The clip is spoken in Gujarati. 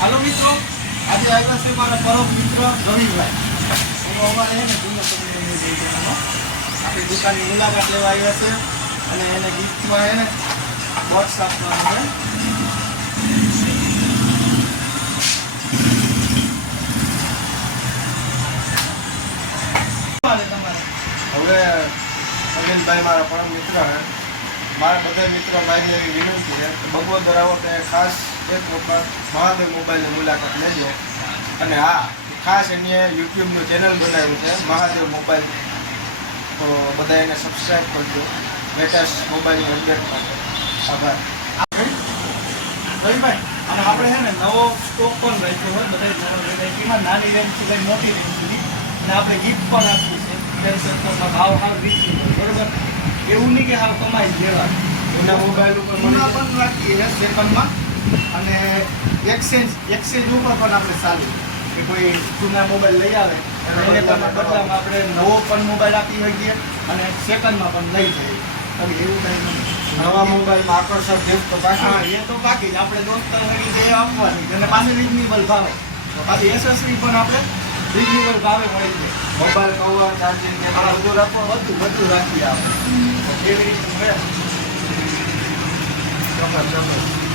હાલો મિત્રો, આજે આવ્યા છે મારા પરમ મિત્ર રવિભાઈ. અમારે હે ને આપણી દુકાનની મુલાકાત લેવા આવ્યા છે અને એને ગિફ્ટમાં હે ને બોક્સ આપવાનું છે. હવે અનિલભાઈ મારા પરમ મિત્ર હે. મારા બધા મિત્રો ભાઈને એવી વિનંતી છે કે બગોદર આવો તો ખાસ એક વખત મહાદેવ મોબાઈલની મુલાકાત લેજો. અને હા, ખાસ એને યુટ્યુબનું ચેનલ બનાવ્યું છે મહાદેવ મોબાઈલ, તો બધા એને સબસ્ક્રાઈબ કરજો લેટેસ્ટ મોબાઈલની અપડેટ માટે. આભાર. રવિભાઈ, અને આપણે છે ને નવો સ્ટોક પણ રાખ્યો હોય બધા નવો વેરાયટીમાં, નાની રેન્જથી લઈને મોટી રેન્જ સુધી, અને આપણે ગિફ્ટ પણ આપવું છે. સેન્સરમાં ભાવ હાવ રીચી બરોબર, એવું નહીં કે હાવ કમાઈ લેવા. એના મોબાઈલ ઉપર પણ રાખીએ સેકન્ડમાં, અને એક્સચેન્જ ઉપર પણ આપણે ચાલુ કે કોઈ જૂના મોબાઈલ લઈ આવે એને બદલામાં આપણે નવો પણ મોબાઈલ આપી શકીએ અને સેકન્ડમાં પણ લઈ જઈએ. એવું કંઈ નથી. નવા મોબાઈલમાં આકર્ષક ગિફ્ટ તો બાકી. હા, એ તો બાકી જ. આપણે દોસ્તર લગી જે આપવાની અને પાછી રિઝનેબલ ભાવે, તો પાછી એસેસરી પણ આપણે રિઝનેબલ ભાવે મળી જાય. મોબાઈલ કવર, ચાર્જિંગ બધું રાખો, બધું રાખીએ આપણે એવી રીતે. ચોક્કસ.